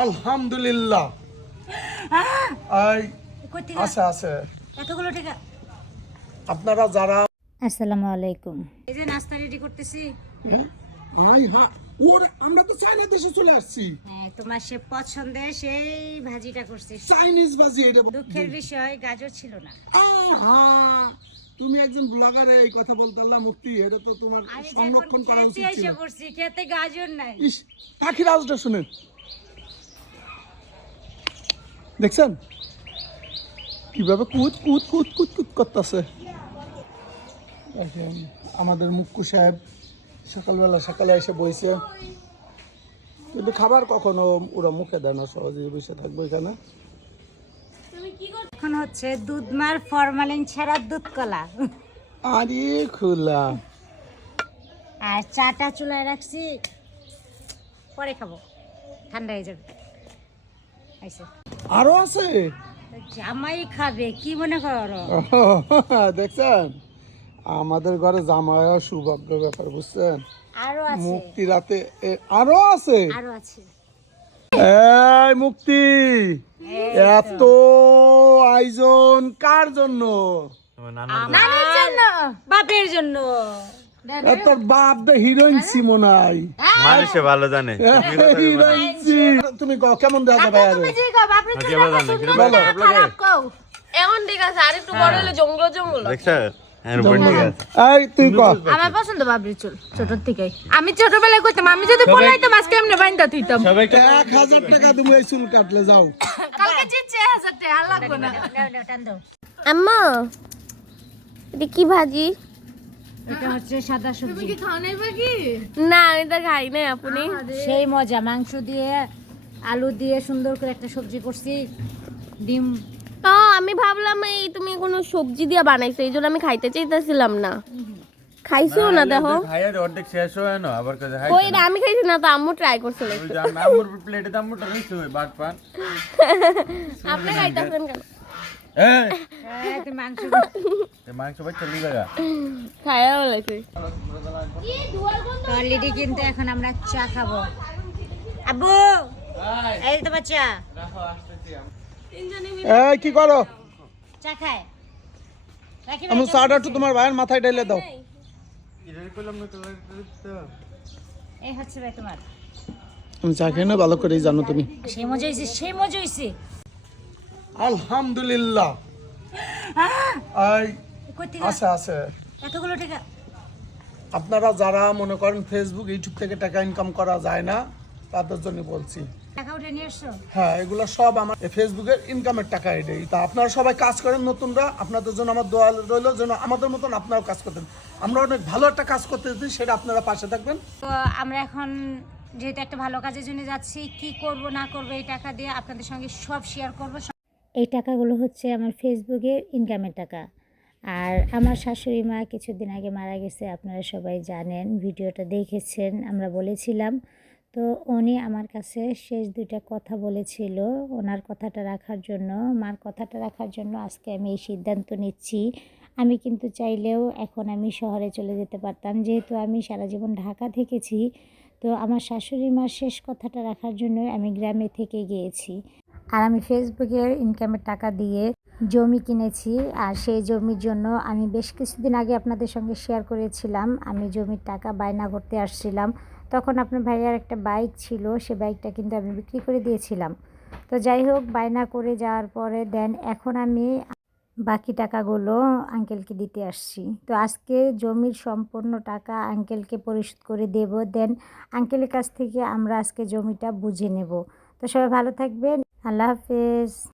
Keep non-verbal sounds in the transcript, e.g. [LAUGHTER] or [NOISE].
আলহামদুলিল্লাহ। আছে আছে। এতগুলো টাকা। আপনারা যারা আসসালামু আলাইকুম। এই যে নাস্তা রেডি করতেছি। হ্যাঁ? আই হা ওর আমরা তো চাইনা দেশে চলে আসছি। হ্যাঁ তোমার সে পছন্দের সেই ভাজিটা করছি। চাইনিজ বাজি এটা দুঃখের বিষয় গাজর ছিল না। আহা তুমি একজন ব্লগারে এই কথা বলতে আল্লাহ মুক্তি এটা তো তোমার সংরক্ষণ করা খেতে উচিত এসে ছিল খেতে গাজর নাই। ইস শুনেন দেখছেন? কীভাবে কুত কুত কুত কুত কুত করতেছে? দেখেন আমাদের মুক্কু সাহেব সকালবেলা সকালে এসে বইছে। কিন্তু খাবার কখনো ওরা মুখে দেয় না সহজে বসে থাকব এখানে। এখন হচ্ছে দুধ মার ফরমালিন ছাড়া দুধ কলা। আরে খোলা। আর চাটা চুলায় রাখছি পরে খাব। ঠান্ডা হয়ে যাবে। আইসে। আরও আছে? জামাই খাবে কি মনে করো? [LAUGHS] দেখছেন? আমাদের ঘরে জামাই সৌভাগ্য ব্যাপার বুঝছেন? আরও আছে। মুক্তি রাতে এ- আরও আছে? আরও আছে। এই মুক্তি এত আয়োজন কার জন্য? নানির জন্য বাপের জন্য। তোর বাপ দে হিরোইন সিমোনাই মানুষে ভালো জানে। [LAUGHS] হিরোইন তুমি কও, কেমন দেখা যাবে আরে? এখন ঠিক আছে আর একটু বড় হলে জঙ্গল জঙ্গল। দেখছ হ্যাঁ উপর ঠিক আছে। এই তুই ক আমার পছন্দ বাবরি চুল ছোটর থেকেই। আমি ছোটবেলায় কইতাম আমি যদি পড়াইতাম আজকে এমনি বাইন্দা থইতাম। এক হাজার টাকা তুমি এই চুল কাটলে যাও। কালকে জিতছে হাজার টাকা লাগবে না। নাও, নাও, টান দাও। আম্মা এটা কি ভাজি? এটা হচ্ছে সাদা সবজি। না আমি তো খাই না আপনি? সেই মজা মাংস দিয়ে আলু দিয়ে সুন্দর করে একটা সবজি করছি ডিম। ও আমি ভাবলাম এই তুমি কোনো সবজি দিয়ে বানাইছো এই জন্য আমি খাইতে চাইতেছিলাম না। খাইছো না দেখো। খাইয়ার অর্ধেক শেষ হয় না আবার কাছে হাই ওই না। আমি খাইছি না তো আম্মু ট্রাই করছিল ওই যে প্লেটে রইছে ওই বাট পান। আপনি খাইতেছেন কেন? এই! এই, তুমি মাংস [LAUGHS] এই মাংস ভাই চলি লাগা খাইয়া বলেছে অলরেডি কিন্তু এখন আমরা চা খাব। আব্বু! এই যে তোমার চা এই কি করো? চা খায়। আমি তোমার ভাইয়ের মাথায় ঢেলে দাও। এই। হচ্ছে ভাই তোমার। আমি চা খেয়ে না ভালো করেই জানো তুমি। সেই মজা হয়েছে সেই মজা হয়েছে আলহামদুলিল্লাহ। এই আছে আছে। এতগুলো টাকা? আপনারা যারা মনে করেন ফেসবুক ইউটিউব থেকে টাকা ইনকাম করা যায় না তাদের জন্য বলছি। হ্যাঁ এগুলো সব আমার ফেসবুকের ইনকামের টাকা এটাই। তা আপনারা সবাই কাজ করেন নতুনরা আপনাদের জন্য আমার দোয়া রইল যেন আমাদের মতন আপনারাও কাজ করতেন। আমরা অনেক ভালো একটা কাজ করতে সেটা আপনারা পাশে থাকবেন। তো আমরা এখন যেহেতু একটা ভালো কাজের জন্য যাচ্ছি কি করব না করব এই টাকা দিয়ে আপনাদের সঙ্গে সব শেয়ার করব এই টাকাগুলো হচ্ছে আমার ফেসবুকের ইনকামের টাকা। আর আমার শাশুড়ি মা কিছুদিন আগে মারা গেছে আপনারা সবাই জানেন ভিডিওটা দেখেছেন আমরা বলেছিলাম। তো উনি আমার কাছে শেষ দুইটা কথা বলেছিল ওনার কথাটা রাখার জন্য। মার কথাটা রাখার জন্য আজকে আমি এই সিদ্ধান্ত নিচ্ছি। আমি কিন্তু চাইলেও এখন আমি শহরে চলে যেতে পারতাম। যেহেতু আমি সারা জীবন ঢাকা থেকেছি, তো আমার শাশুড়ি মার শেষ কথাটা রাখার জন্য আমি গ্রামে থেকে গিয়েছি। আর আমি ফেসবুকের ইনকামের টাকা দিয়ে জমি কিনেছি। আর সেই জমির জন্য আমি বেশ কিছুদিন আগে আপনাদের সঙ্গে শেয়ার করেছিলাম। আমি জমির টাকা বায়না করতে আসছিলাম। তখন আপনার ভাইয়ার একটা বাইক ছিল, সে বাইকটা কিন্তু আমি বিক্রি করে দিয়েছিলাম। তো যাই হোক, বায়না করে যাওয়ার পরে দেন এখন আমি বাকি টাকাগুলো আঙ্কেলকে দিতে আসছি। তো আজকে জমির সম্পূর্ণ টাকা আঙ্কেলকে পরিশোধ করে দেব। দেন আঙ্কেলের কাছ থেকে আমরা আজকে জমিটা বুঝে নেব। তো সবাই ভালো থাকবেন। আল্লাহ হাফেজ।